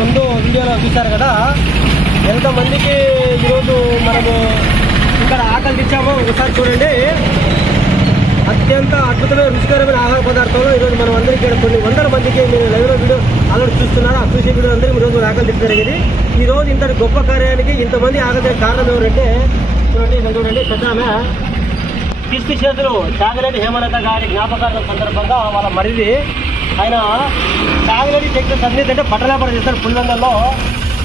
ముందు వీడియోలో చూశారు కదా ఎంతమందికి ఈరోజు మనము ఇక్కడ ఆకలి తెచ్చామో ఒకసారి చూడండి. అత్యంత అద్భుతమైన రుచికరమైన ఆహార పదార్థాలు ఈరోజు మనం అందరికీ కొన్ని వందల మందికి మీరు లైవ్లో వీడియో ఆల్రెడీ చూస్తున్నారు. ఆ చూసే వీడియో అందరికీ ఈరోజు ఆకలి తెచ్చి జరిగింది. ఈరోజు ఇంతటి గొప్ప కార్యానికి ఇంతమంది ఆకలి కారణం ఎవరంటే చూడండి పెద్ద ఆమె కీర్తి చేతులు చాగలేటి హేమలత గారి జ్ఞాపకార్థం సందర్భంగా వాళ్ళ మరిది ఆయన చాగలేటి శక్తి సన్నిధి అంటే పట్టణాపడ చేస్తారు పుల్లందల్లో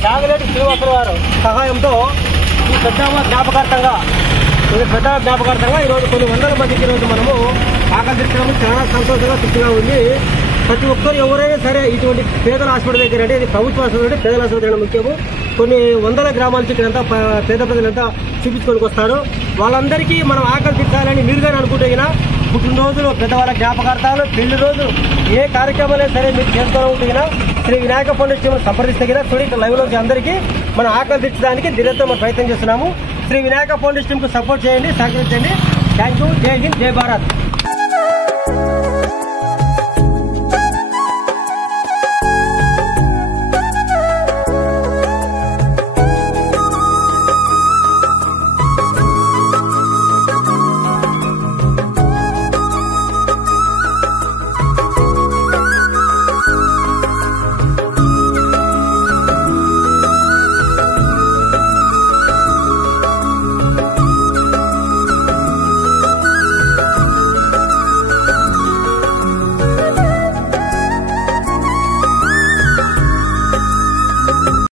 చాగలేటి శ్రీనివాసరావు గారు సహాయంతో ఈ పెద్ద జ్ఞాపకార్థంగా ఈరోజు కొన్ని వందల మందికి ఈరోజు మనము ఆకలి తెచ్చడం చాలా సంతోషంగా తృప్తిగా ఉంది. ప్రతి ఒక్కరు ఎవరైనా సరే ఇటువంటి పేదల హాస్పిటల్ దగ్గర అంటే ఇది ప్రభుత్వ హాస్పిటల్ అంటే పేదల హాస్పిటల్ ముఖ్యము. కొన్ని వందల గ్రామాల నుంచి ఇక్కడంతా పేద ప్రజలంతా చూపించుకొని వస్తారు. వాళ్ళందరికీ మనం ఆకలి తెచ్చాలని మీరుగానే అనుకుంటే పుట్టినరోజులు పెద్దవాళ్ళ జ్ఞాపకార్థాలు పెళ్లి రోజు ఏ కార్యక్రమాలైనా సరే మీరు చేసుకుని ఉంటే శ్రీ వినాయక ఫౌండేషన్ సంప్రదిస్తే చూడండి ఇక్కడ లైవ్ నుంచి అందరికీ మనం ఆకలి తెచ్చడానికి దినతో మనం ప్రయత్నం చేస్తున్నాము. శ్రీ వినాయక ఫౌండేషన్ కు సపోర్ట్ చేయండి, సహకరించండి. Thank you. జై హింద్, జై భారత్.